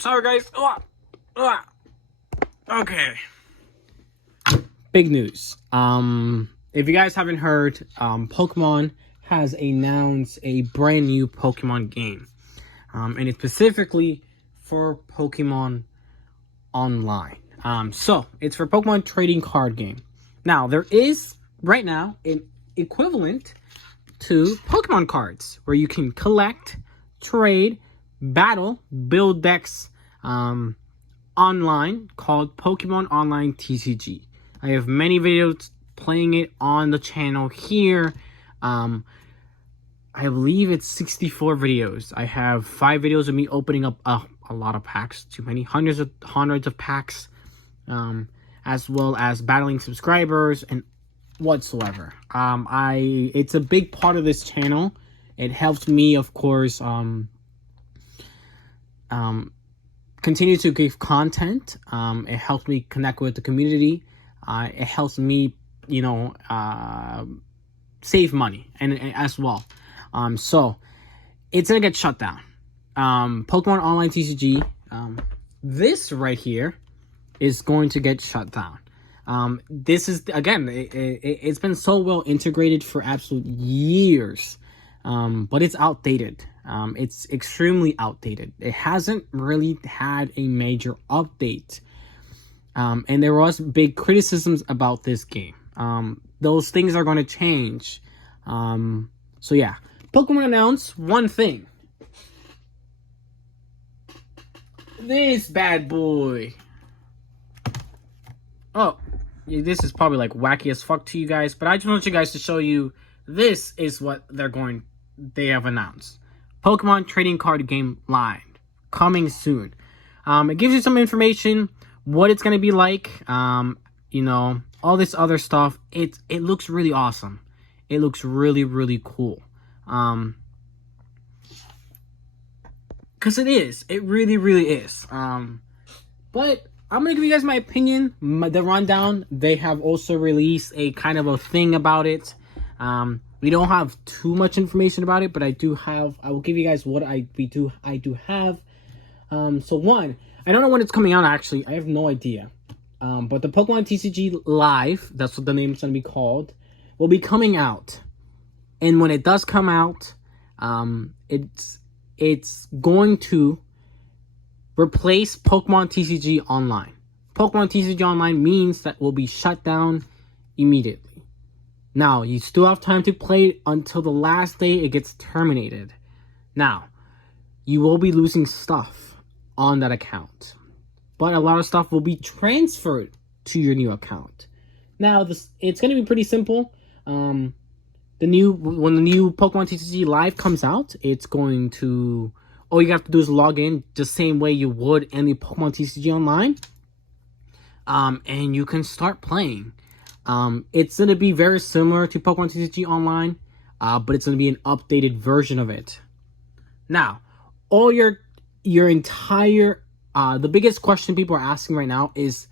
Sorry, guys. Okay. Big news. If you guys haven't heard, Pokemon has announced a brand new Pokemon game. And it's specifically for Pokemon Online. So it's for Pokemon trading card game. Now, there is right now an equivalent to Pokemon cards where you can collect, trade, battle, build decks online called Pokemon Online TCG. I have many videos playing it on the channel here. I believe it's 64 videos. I have 5 videos of me opening up a lot of packs, too many, hundreds of packs, as well as battling subscribers and whatsoever. It's a big part of this channel. It helps me, of course, continue to give content. It helps me connect with the community. It helps me, save money and as well. So it's gonna get shut down. Pokemon Online TCG, this right here is going to get shut down. This is, again, it's been so well integrated for absolute years, but it's outdated. It's extremely outdated. It hasn't really had a major update. And there was big criticisms about this game. Those things are going to change. So yeah, Pokemon announced one thing. This bad boy. Oh, this is probably like wacky as fuck to you guys, but I just want you guys to show you this is what they have announced. Pokemon trading card game live, coming soon. It gives you some information, what it's gonna be like, all this other stuff. It looks really awesome. It looks really, really cool. Cause it is. It really, really is. But I'm gonna give you guys my opinion, the rundown. They have also released a kind of a thing about it. We don't have too much information about it, but I will give you guys what I do have. So one, I don't know when it's coming out actually. I have no idea. But the Pokemon TCG Live, that's what the name is gonna be called, will be coming out. And when it does come out, it's going to replace Pokemon TCG Online. Pokemon TCG Online means that will be shut down immediately. Now, you still have time to play it until the last day it gets terminated. Now, you will be losing stuff on that account, but a lot of stuff will be transferred to your new account. Now, it's going to be pretty simple. When the new Pokemon TCG Live comes out, it's going to, all you have to do is log in the same way you would any Pokemon TCG Online, and you can start playing. It's going to be very similar to Pokemon TCG Online, but it's going to be an updated version of it. Now, all your entire, the biggest question people are asking right now is,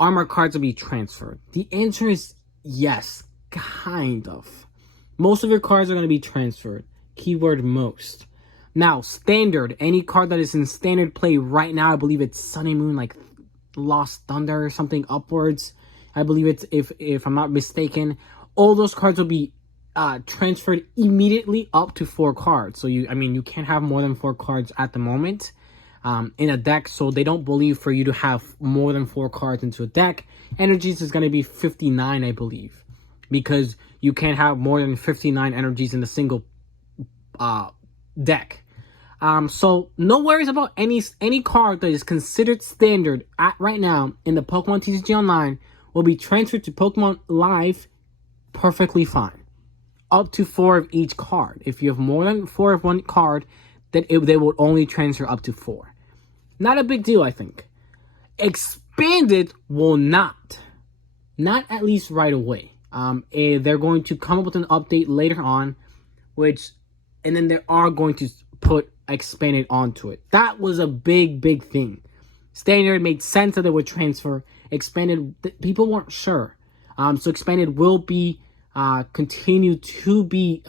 armor cards will be transferred? The answer is yes, kind of. Most of your cards are going to be transferred. Keyword most. Now, standard, any card that is in standard play right now, I believe it's Sun and Moon, like Lost Thunder or something upwards. I believe it's, if I'm not mistaken, all those cards will be transferred immediately up to 4 cards. So you can't have more than 4 cards at the moment in a deck. So they don't believe for you to have more than 4 cards into a deck. Energies is going to be 59, I believe, because you can't have more than 59 energies in a single deck. So no worries about any card that is considered standard right now in the Pokemon TCG Online will be transferred to Pokemon Live perfectly fine. Up to 4 of each card. If you have more than 4 of one card, then they will only transfer up to 4. Not a big deal, I think. Expanded will not. Not at least right away. They're going to come up with an update later on, and then they are going to put expanded onto it. That was a big thing. Standard made sense that they would transfer. Expanded, people weren't sure. So expanded will be continue to be,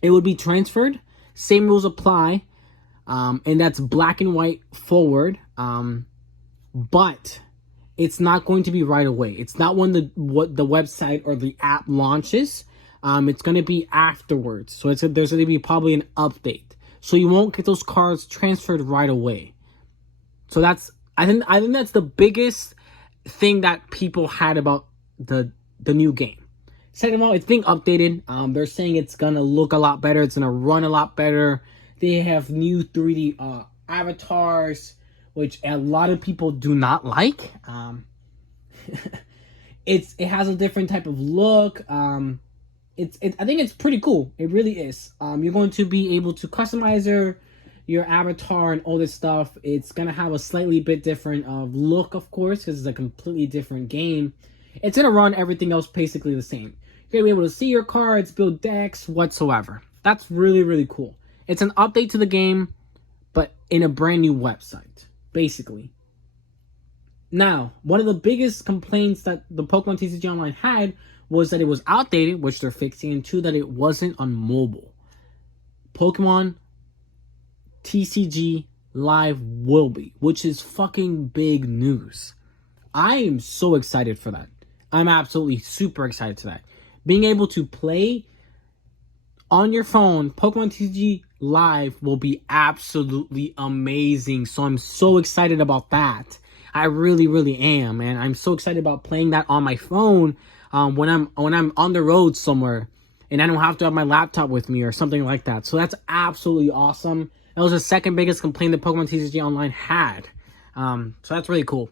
it would be transferred. Same rules apply. and that's black and white forward. But it's not going to be right away. It's not when the website or the app launches. It's going to be afterwards. So there's going to be probably an update. So you won't get those cards transferred right away. So I think that's the biggest thing that people had about the new game. Second of all, it's being updated. They're saying it's gonna look a lot better. It's gonna run a lot better. They have new 3D avatars, which a lot of people do not like. It has a different type of look. I think it's pretty cool. It really is. You're going to be able to customize your avatar and all this stuff. It's gonna have a slightly bit different look, of course, because it's a completely different game. It's gonna run everything else basically the same. You're gonna be able to see your cards, build decks, whatsoever. That's really, really cool. It's an update to the game, but in a brand new website, basically. Now, one of the biggest complaints that the Pokemon TCG Online had was that it was outdated, which they're fixing, and two, that it wasn't on mobile. Pokemon TCG Live will be, which is fucking big news. I am so excited for that. I'm absolutely super excited to that. Being able to play on your phone Pokemon TCG Live will be absolutely amazing. So I'm so excited about that. I really, really am, man. I'm so excited about playing that on my phone when I'm on the road somewhere and I don't have to have my laptop with me or something like that. So that's absolutely awesome. That was the second biggest complaint that Pokemon TCG Online had. So that's really cool.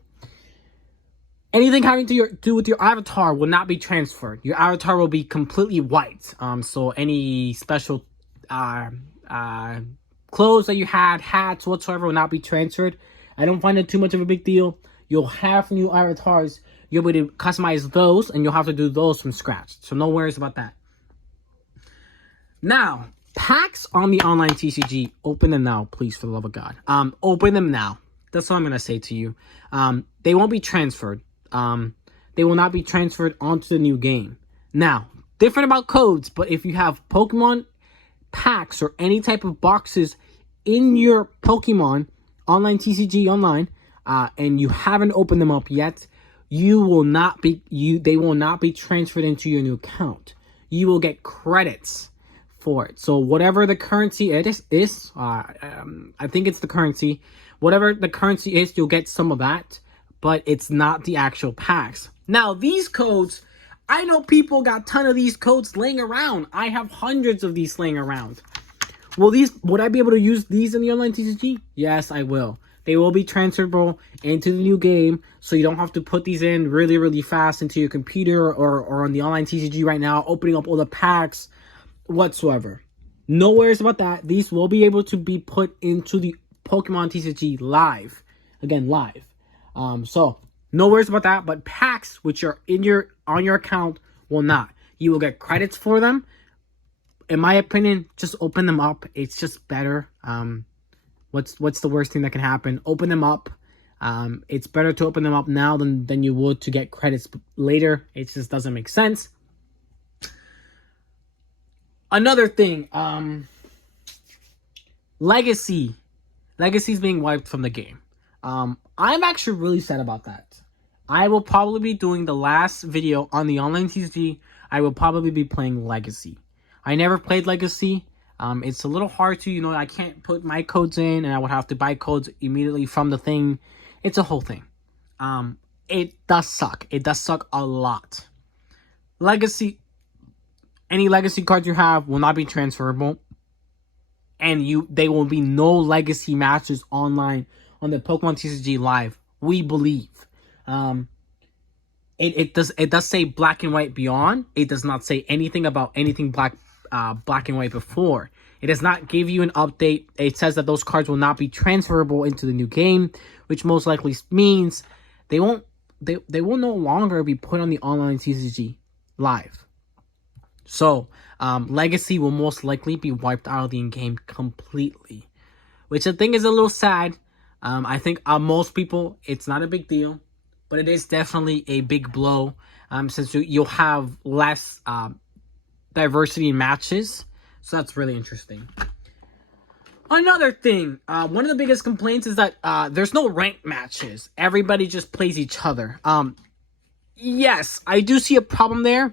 Anything having to do with your avatar will not be transferred. Your avatar will be completely white. So any special clothes that you had, hats, whatsoever, will not be transferred. I don't find it too much of a big deal. You'll have new avatars. You'll be able to customize those, and you'll have to do those from scratch. So no worries about that. Now, packs on the online TCG, open them now, please, for the love of God. Open them now. That's all I'm going to say to you. They won't be transferred. They will not be transferred onto the new game. Now, different about codes, but if you have Pokemon packs or any type of boxes in your Pokemon online TCG Online, and you haven't opened them up yet, they will not be transferred into your new account. You will get credits for it. So whatever the currency is, I think it's the currency. Whatever the currency is, you'll get some of that, but it's not the actual packs. Now, these codes, I know people got a ton of these codes laying around. I have hundreds of these laying around. Would I be able to use these in the online TCG? Yes, I will. They will be transferable into the new game, so you don't have to put these in really, really fast into your computer or on the online TCG right now, opening up all the packs whatsoever. No worries about that. These will be able to be put into the Pokemon TCG Live. Again, live. So no worries about that. But packs which are on your account will not. You will get credits for them. In my opinion, just open them up. It's just better. What's the worst thing that can happen? Open them up. It's better to open them up now than you would to get credits later. It just doesn't make sense. Another thing, Legacy. Legacy's being wiped from the game. I'm actually really sad about that. I will probably be doing the last video on the online TCG. I will probably be playing Legacy. I never played Legacy. It's a little hard to, I can't put my codes in, and I would have to buy codes immediately from the thing. It's a whole thing. It does suck. It does suck a lot. Legacy, any Legacy cards you have will not be transferable. And they will be no Legacy matches online on the Pokemon TCG Live. We believe. It does say Black and White Beyond. It does not say anything about anything Black and White before. It does not give you an update. It says that those cards will not be transferable into the new game, which most likely means they will no longer be put on the online TCG Live. So, Legacy will most likely be wiped out of the in-game completely, which I think is a little sad. I think most people, it's not a big deal, but it is definitely a big blow, since you'll have less diversity in matches. So that's really interesting. Another thing, one of the biggest complaints is that there's no ranked matches. Everybody just plays each other. Yes, I do see a problem there.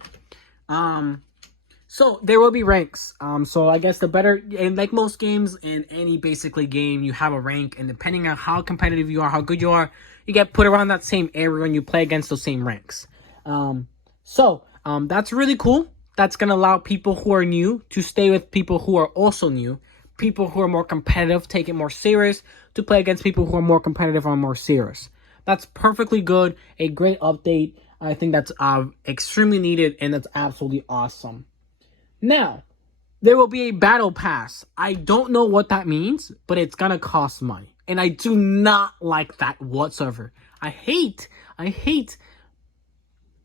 So there will be ranks. So I guess the better, and like most games in any basically game, you have a rank, and depending on how competitive you are, how good you are, you get put around that same area when you play against those same ranks. That's really cool. That's gonna allow people who are new to stay with people who are also new. People who are more competitive take it more serious to play against people who are more competitive or more serious. That's perfectly good. A great update. I think that's extremely needed, and that's absolutely awesome. Now, there will be a battle pass. I don't know what that means, but it's gonna cost money. And I do not like that whatsoever. I hate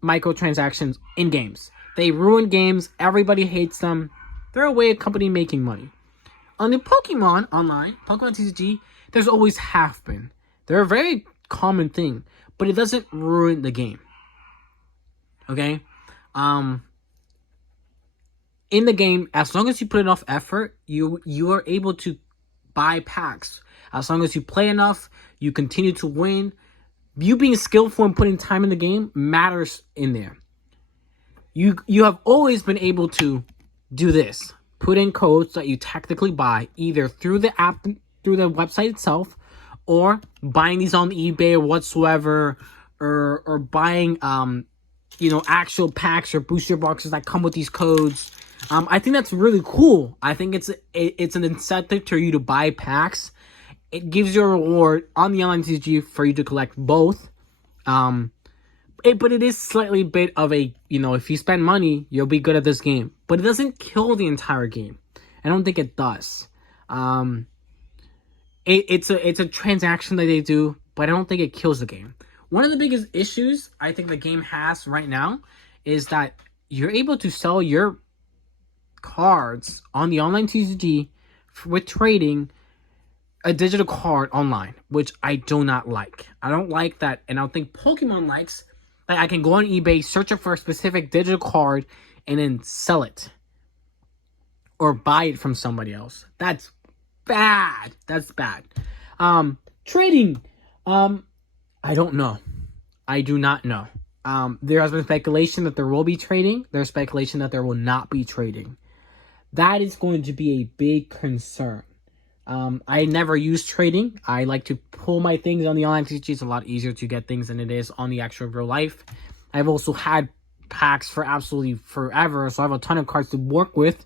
microtransactions in games. They ruin games. Everybody hates them. They're a way of company making money. On the Pokemon online, Pokemon TCG, there's always have been. They're a very common thing, but it doesn't ruin the game. Okay? In the game, as long as you put enough effort, you are able to buy packs. As long as you play enough, you continue to win. You being skillful and putting time in the game matters in there. You have always been able to do this. Put in codes that you technically buy either through the app, through the website itself, or buying these on eBay or whatsoever, or buying actual packs or booster boxes that come with these codes. I think that's really cool. I think it's an incentive to you to buy packs. It gives you a reward on the online TCG for you to collect both. But it is slightly bit of a, if you spend money, you'll be good at this game. But it doesn't kill the entire game. I don't think it does. It's a transaction that they do, but I don't think it kills the game. One of the biggest issues I think the game has right now is that you're able to sell your cards on the online TCG with trading a digital card online, which I do not like. I don't like that, and I don't think Pokemon likes that. I can go on eBay, search for a specific digital card, and then sell it or buy it from somebody else. That's bad. That's bad. Trading. I don't know. I do not know. There has been speculation that there will be trading. There's speculation that there will not be trading. That is going to be a big concern. I never use trading. I like to pull my things on the online TCG. It's a lot easier to get things than it is on the actual real life. I've also had packs for absolutely forever, so I have a ton of cards to work with.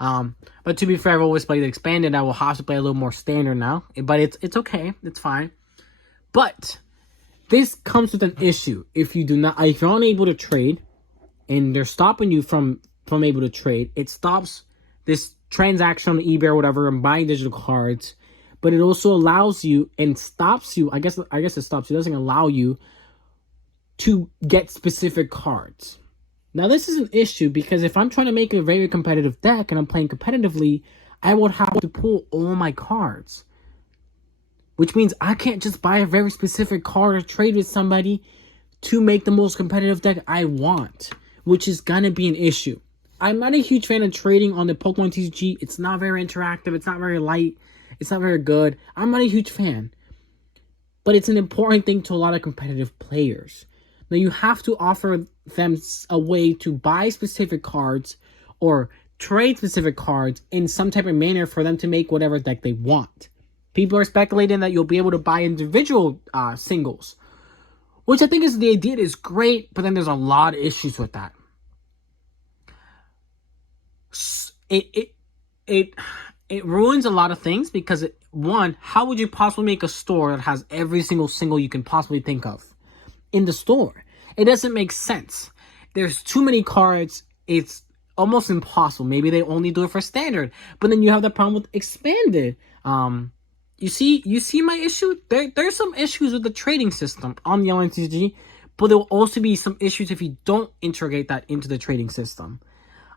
But to be fair, I've always played expanded. I will have to play a little more standard now, but it's okay. It's fine. But this comes with an issue. If you're unable to trade, and they're stopping you from able to trade, it stops this transaction on eBay or whatever and buying digital cards. But it also allows you and stops you. I guess it stops you. It doesn't allow you to get specific cards. Now, this is an issue because if I'm trying to make a very competitive deck and I'm playing competitively, I would have to pull all my cards. Which means I can't just buy a very specific card or trade with somebody to make the most competitive deck I want, which is going to be an issue. I'm not a huge fan of trading on the Pokemon TCG. It's not very interactive. It's not very light. It's not very good. I'm not a huge fan. But it's an important thing to a lot of competitive players. Now, you have to offer them a way to buy specific cards or trade specific cards in some type of manner for them to make whatever deck they want. People are speculating that you'll be able to buy individual singles, which I think is the idea is great, but then there's a lot of issues with that. It ruins a lot of things because one, how would you possibly make a store that has every single you can possibly think of in the store? It doesn't make sense. There's too many cards. It's almost impossible. Maybe they only do it for standard, but then you have the problem with expanded. You see my issue? There's some issues with the trading system on the online TCG, but there will also be some issues if you don't integrate that into the trading system.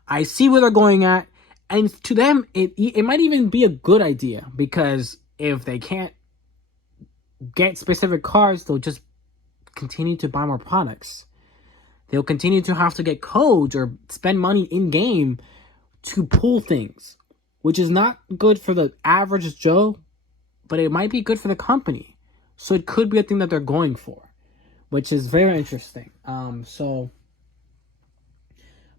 I see where they're going at, and to them, it might even be a good idea, because if they can't get specific cards, they'll just continue to buy more products. They'll continue to have to get codes or spend money in-game to pull things. which is not good for the average Joe, but it might be good for the company. So it could be a thing that they're going for, which is very interesting.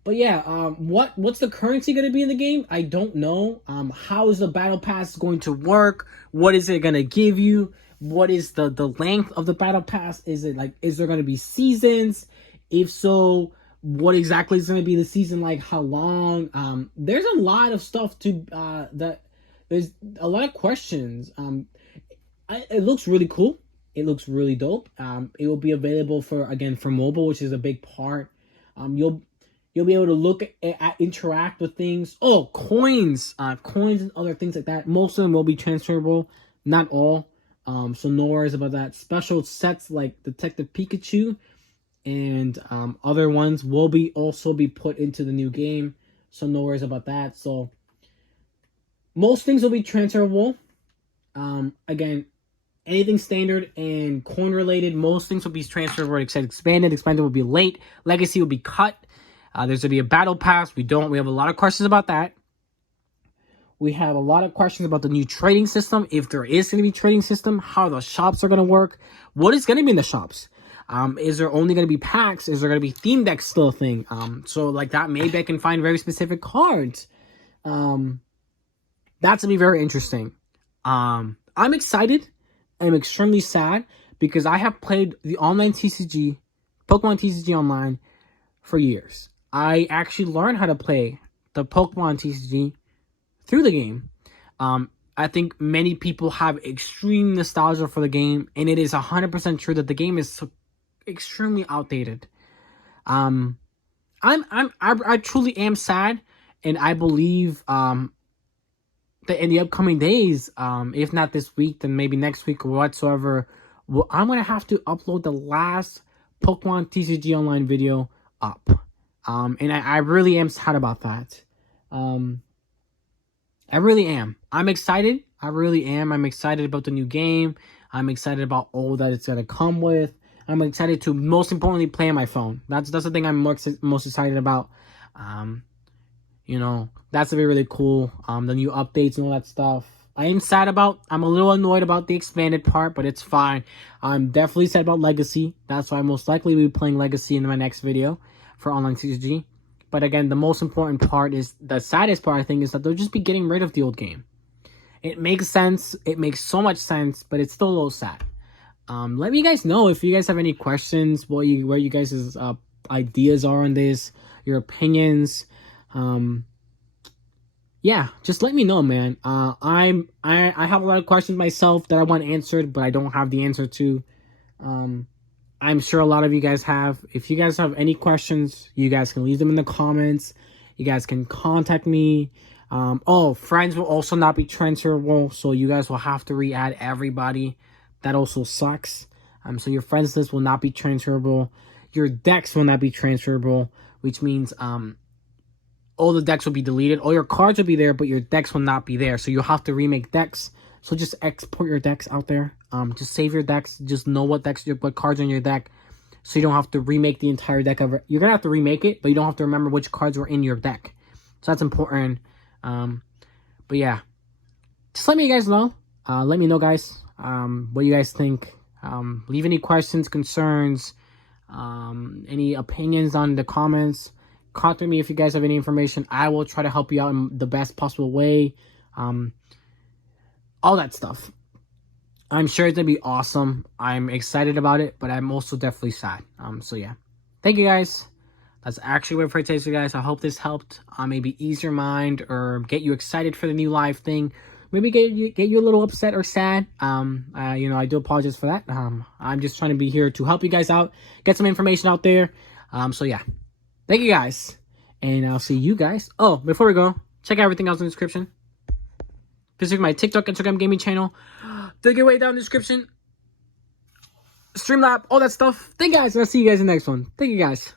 But yeah, what's the currency going to be in the game? I don't know. How is the battle pass going to work? What is it going to give you? What is the length of the battle pass? Is there going to be seasons? If so, what exactly is going to be the season like? How long? There's a lot of stuff there's a lot of questions. It looks really cool. It looks really dope. It will be available for mobile, which is a big part. You'll be able to look at interact with things. Oh, coins and other things like that. Most of them will be transferable, not all. So no worries about that. Special sets like Detective Pikachu and other ones will also be put into the new game. So no worries about that. So most things will be transferable. Again, anything standard and coin related, most things will be transferable except expanded. Expanded will be late. Legacy will be cut. There's going to be a battle pass. We have a lot of questions about that. We have a lot of questions about the new trading system. If there is going to be a trading system, how the shops are going to work. What is going to be in the shops? Is there only going to be packs? Is there going to be theme decks still a thing? So like that, maybe I can find very specific cards. That's going to be very interesting. I'm excited. I'm extremely sad because I have played the online TCG, Pokemon TCG Online, for years. I actually learned how to play the Pokemon TCG through the game. I think many people have extreme nostalgia for the game, and it is 100% true that the game is extremely outdated. I truly am sad, and I believe that in the upcoming days, if not this week, then maybe next week or whatsoever, I'm gonna have to upload the last Pokemon TCG Online video up. And I really am sad about that. I really am. I'm excited. I really am. I'm excited about the new game. I'm excited about all that it's gonna come with. I'm excited to, most importantly, play on my phone. That's the thing I'm most excited about. That's gonna be really cool. The new updates and all that stuff. I'm a little annoyed about the expanded part, but it's fine. I'm definitely sad about Legacy. That's why I most likely will be playing Legacy in my next video for online TCG. But again, the most important part the saddest part, I think, is that they'll just be getting rid of the old game. It makes sense. It makes so much sense, but it's still a little sad. Let me guys know if you guys have any questions, where you guys' ideas are on this, your opinions. Yeah, just let me know, man. I have a lot of questions myself that I want answered, but I don't have the answer to. I'm sure a lot of you guys have. If you guys have any questions, you guys can leave them in the comments. You guys can contact me. Friends will also not be transferable, so you guys will have to re-add everybody. That also sucks. So your friends list will not be transferable. Your decks will not be transferable, which means all the decks will be deleted. All your cards will be there, but your decks will not be there. So you'll have to remake decks. So just export your decks out there. Just save your decks. Just know what cards are in your deck, so you don't have to remake the entire deck. You're gonna have to remake it, but you don't have to remember which cards were in your deck. So that's important. But yeah, just let me guys know. Let me know, guys, what you guys think. Leave any questions, concerns, any opinions on the comments. Contact me if you guys have any information. I will try to help you out in the best possible way. All that stuff. I'm sure it's gonna be awesome. I'm excited about it, but I'm also definitely sad. So yeah, thank you guys. That's actually what for today's, guys. I hope this helped. Maybe ease your mind or get you excited for the new live thing. Maybe get you a little upset or sad. I do apologize for that. I'm just trying to be here to help you guys out, get some information out there. So yeah, thank you guys, and I'll see you guys. Oh, before we go, check out everything else in the description. Visit my TikTok, Instagram, gaming channel. The giveaway down in the description. Streamlab, all that stuff. Thank you guys, and I'll see you guys in the next one. Thank you guys.